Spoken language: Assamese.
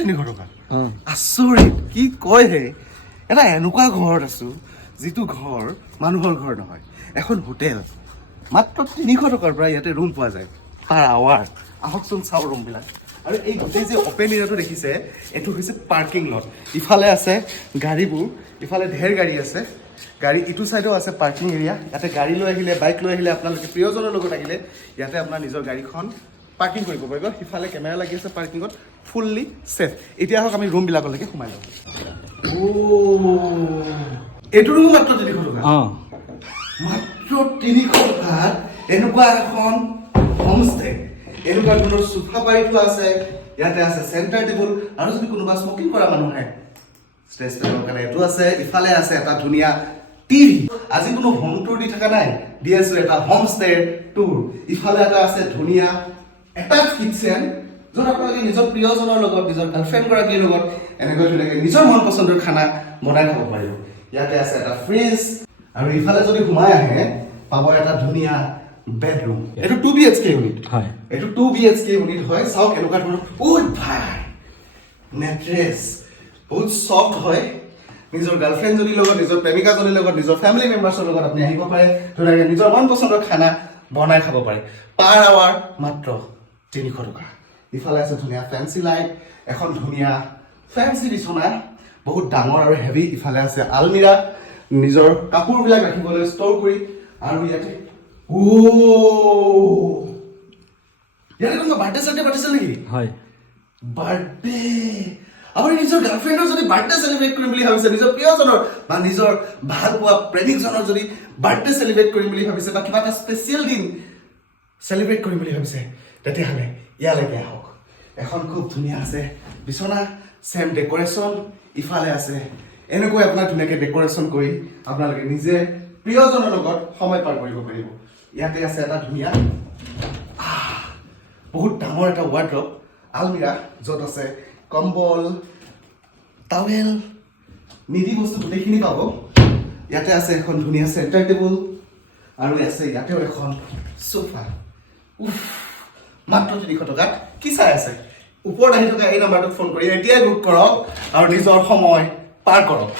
300 টকা আচৰিত কি কয় হে এটা এনেকুৱা ঘৰত আছো যিটো ঘৰ মানুহৰ ঘৰ নহয় এখন হোটেল মাত্ৰ 300 টকাৰ পৰা ইয়াতে ৰুম পোৱা যায় পাৰ আৱাৰ আহকচোন চাওঁ ৰুমবিলাক আৰু এই গোটেই যে অপেন এৰিয়াটো দেখিছে এইটো হৈছে পাৰ্কিং লট ইফালে আছে গাড়ীবোৰ ইফালে ঢেৰ গাড়ী আছে গাড়ী ইটো সাইডও আছে পাৰ্কিং এৰিয়া ইয়াতে গাড়ী লৈ আহিলে বাইক লৈ আহিলে আপোনালোকে প্ৰিয়জনৰ লগত আহিলে ইয়াতে আপোনাৰ নিজৰ গাড়ীখন পাৰ্কিং কৰিব পাৰিব ইফালে কেমেৰা লাগি আছে পাৰ্কিঙত ফুললি সেফ এতিয়া হক আমি ৰুম বিলাকলৈকে সোমাই যাওঁ এইটো ৰুম মাত্ৰ 300 টকা মাত্ৰ 300 টকাত এনেকুৱা এখন হোমষ্টে এনেকুৱা ধৰণৰ সোফা পাৰি থোৱা আছে ইয়াতে আছে চেণ্টাৰ টেবুল আৰু যদি কোনোবা স্মকিং কৰা মানুহ আহে ষ্ট্ৰেছ ফেলৰ কাৰণে এইটো আছে ইফালে আছে এটা ধুনীয়া টিভি আজি কোনো হোম টুৰ দি থকা নাই দি আছো এটা হোমষ্টে টুৰ ইফালে এটা আছে ধুনীয়া এটাচ কিচেন য'ত আপোনালোকে নিজৰ প্ৰিয়জনৰ লগত নিজৰ গাৰ্লফ্ৰেণ্ড গৰাকীৰ লগত এনেকৈ ধুনীয়াকৈ নিজৰ মন পচন্দৰ খানা বনাই খাব পাৰিব ইয়াতে আছে এটা ফ্ৰিজ আৰু ইফালে যদি সোমাই আহে পাব এটা ধুনীয়া বেডৰুম এইটো 2 BHK ইউনিট হয় এইটো 2 BHK ইউনিট হয় চাওক এনেকুৱা ধৰণৰ ওই ভাই মেট্ৰেছ বহুত সফট হয় নিজৰ গাৰ্লফ্ৰেণ্ড জনীৰ লগত নিজৰ প্ৰেমিকা জনীৰ লগত নিজৰ ফ্যামিলি মেম্বাৰ্ছৰ লগত আপুনি আহিব পাৰে ধুনীয়াকৈ নিজৰ মন পচন্দৰ খানা বনাই খাব পাৰে পাৰ আৱাৰ মাত্ৰ 300 টকা ইফালে আছে ধুনীয়া ফেন্সি লাইট এখন ধুনীয়া ফেন্সি বিছনা বহুত ডাঙৰ আৰু হেভি ইফালে আছে আলমিৰা নিজৰ কাপোৰবিলাক ৰাখিবলৈ ষ্ট'ৰ কৰি আৰু ইয়াতে ইয়াতে কোনো বাৰ্থডে পাতিছিল নেকি হয় বাৰ্থডে আপুনি নিজৰ গাৰ্লফ্ৰেণ্ডৰ যদি বাৰ্থডে সেলিব্ৰেট কৰিম বুলি ভাবিছে নিজৰ প্ৰিয়জনৰ বা নিজৰ ভাল পোৱা প্ৰেমিকজনৰ যদি বাৰ্থডে সেলিব্ৰেট কৰিম বুলি ভাবিছে বা কিবা এটা স্পেচিয়েল দিন সেলিব্ৰেট কৰিম বুলি ভাবিছে তেতিয়াহ'লে ইয়ালৈকে আহক এখন খুব ধুনীয়া আছে বিছনা সেম ডেকোৰেশ্যন ইফালে আছে এনেকৈ আপোনাৰ ধুনীয়াকৈ ডেকোৰেশ্যন কৰি আপোনালোকে নিজে প্ৰিয়জনৰ লগত সময় পাৰ কৰিব পাৰিব ইয়াতে আছে এটা ধুনীয়া বহুত ডাঙৰ এটা ৱাৰ্ড্ৰব আলমিৰা য'ত আছে কম্বল টাৱেল নিডি বস্তু গোটেইখিনি পাব ইয়াতে আছে এখন ধুনীয়া চেণ্টাৰ টেবুল আৰু আছে ইয়াতেও এখন সোফা মাত্ৰ 300 টকাত কি চাই আছে ওপৰত আহি থকা এই নম্বৰটোত ফোন কৰি এতিয়াই বুক কৰক আৰু নিজৰ সময় পাৰ কৰক